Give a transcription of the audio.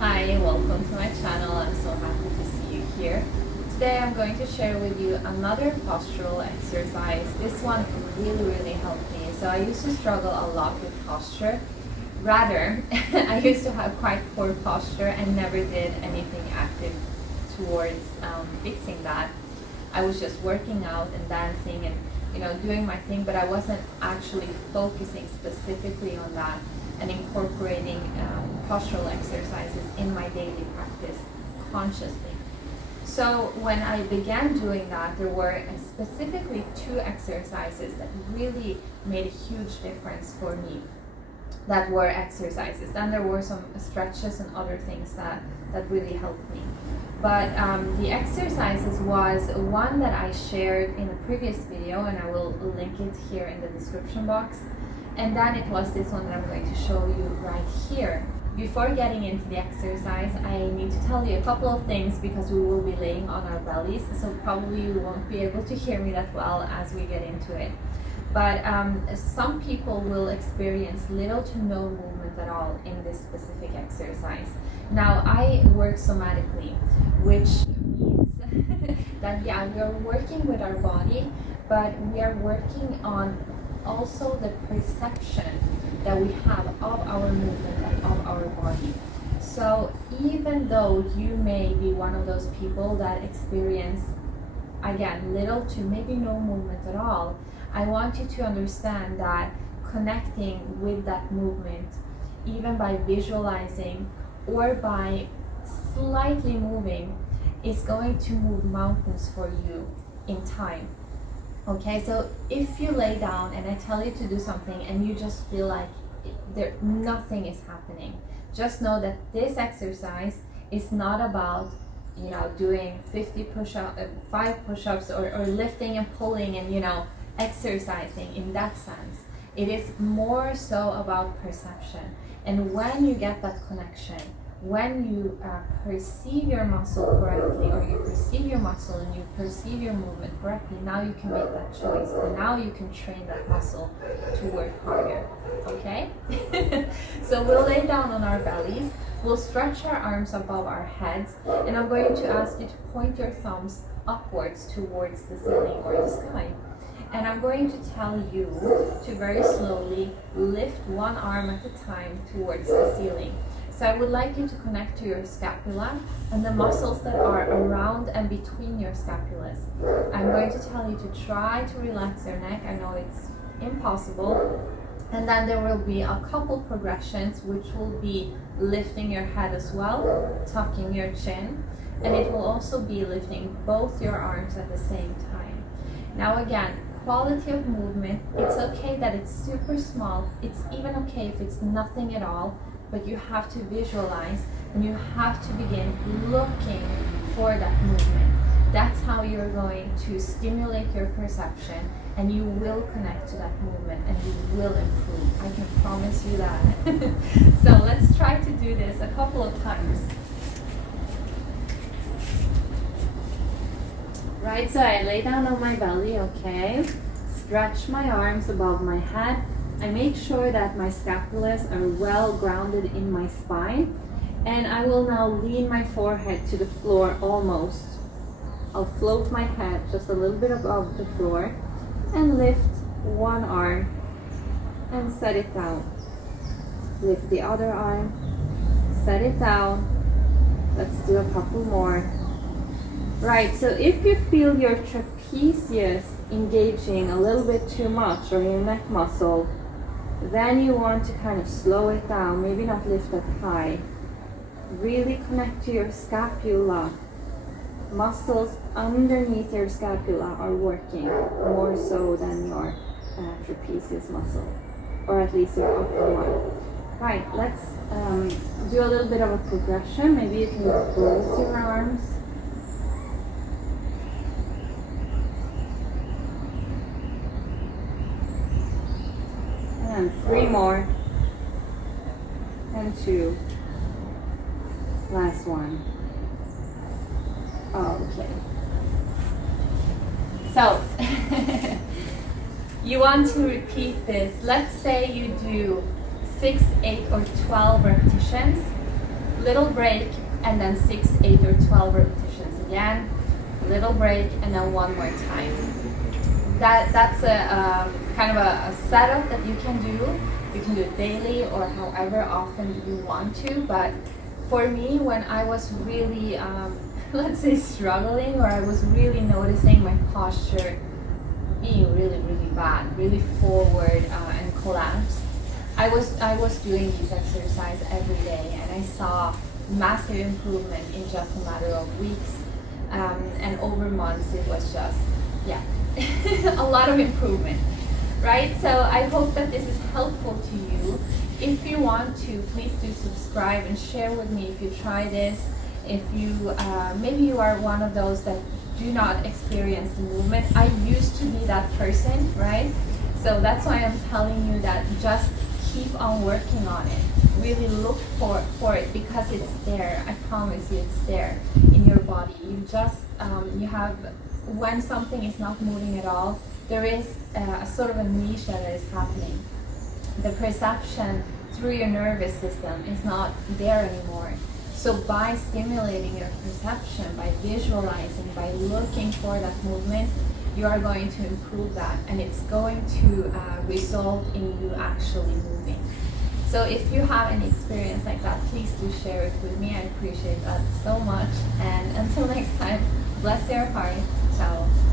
Hi, welcome to my channel. I'm so happy to see you here. Today I'm going to share with you another postural exercise. This one really helped me. So I used to struggle a lot with posture. Rather, I used to have quite poor posture and never did anything active towards fixing that. I was just working out and dancing and doing my thing, but I wasn't actually focusing specifically on that and incorporating postural exercises in my daily practice consciously. So when I began doing that, there were specifically two exercises that really made a huge difference for me. That were exercises. Then there were some stretches and other things that really helped me. But the exercises was one that I shared in a previous video, and I will link it here in the description box. And then it was this one that I'm going to show you right here. Before getting into the exercise, I need to tell you a couple of things because we will be laying on our bellies, so probably you won't be able to hear me that well as we get into it. But some people will experience little to no movement at all in this specific exercise. Now, I work somatically, which means that we are working with our body, but we are working on also the perception that we have of our movement and of our body. So even though you may be one of those people that experience, again, little to maybe no movement at all, I want you to understand that connecting with that movement, even by visualizing or by slightly moving, is going to move mountains for you in time. Okay, so if you lay down and I tell you to do something and you just feel like nothing is happening, just know that this exercise is not about doing 50 push-ups, 5 push-ups, or lifting and pulling and exercising in that sense. It is more so about perception. And when you get that connection, when you perceive your muscle correctly, or you perceive your muscle and you perceive your movement correctly, now you can make that choice, and now you can train that muscle to work harder. Okay? So we'll lay down on our bellies, we'll stretch our arms above our heads, and I'm going to ask you to point your thumbs upwards towards the ceiling or the sky. And I'm going to tell you to very slowly lift one arm at a time towards the ceiling. So I would like you to connect to your scapula and the muscles that are around and between your scapulas. I'm going to tell you to try to relax your neck. I know it's impossible. And then there will be a couple progressions, which will be lifting your head as well, tucking your chin, and it will also be lifting both your arms at the same time. Now again, quality of movement, it's okay that it's super small, it's even okay if it's nothing at all, but you have to visualize and you have to begin looking for that movement. That's how you're going to stimulate your perception, and you will connect to that movement and you will improve. I can promise you that. So let's try to do this a couple of times. Right, so I lay down on my belly, okay? Stretch my arms above my head. I make sure that my scapulas are well grounded in my spine. And I will now lean my forehead to the floor almost. I'll float my head just a little bit above the floor and lift one arm and set it down. Lift the other arm, set it down. Let's do a couple more. Right, so if you feel your trapezius engaging a little bit too much, or your neck muscle, then you want to kind of slow it down, maybe not lift that high. Really connect to your scapula. Muscles underneath your scapula are working more so than your trapezius muscle, or at least your upper one. Right, let's do a little bit of a progression. Maybe you can lift both your arms. And 3 more, and 2, last one. Okay. So, you want to repeat this. Let's say you do 6, 8, or 12 repetitions. little break, and then 6, 8, or 12 repetitions again, little break, and then one more time. That's a kind of a setup that you can do. You can do it daily or however often you want to, but for me, when I was really, let's say, struggling, or I was really noticing my posture being really, really bad, really forward and collapsed, I was doing these exercises every day, and I saw massive improvement in just a matter of weeks, and over months it was just, yeah, a lot of improvement, right? So I hope that this is helpful to you. If you want to, please do subscribe and share with me if you try this. If you, maybe you are one of those that do not experience the movement. I used to be that person, right? So that's why I'm telling you that just keep on working on it. Really look for it, because it's there. I promise you, it's there in your body. You just, you have, when something is not moving at all, there is a sort of amnesia that is happening. The perception through your nervous system is not there anymore. So by stimulating your perception, by visualizing, by looking for that movement, you are going to improve that, and it's going to result in you actually moving. So if you have any experience like that, please do share it with me. I appreciate that so much. And until next time, bless your heart. Ciao.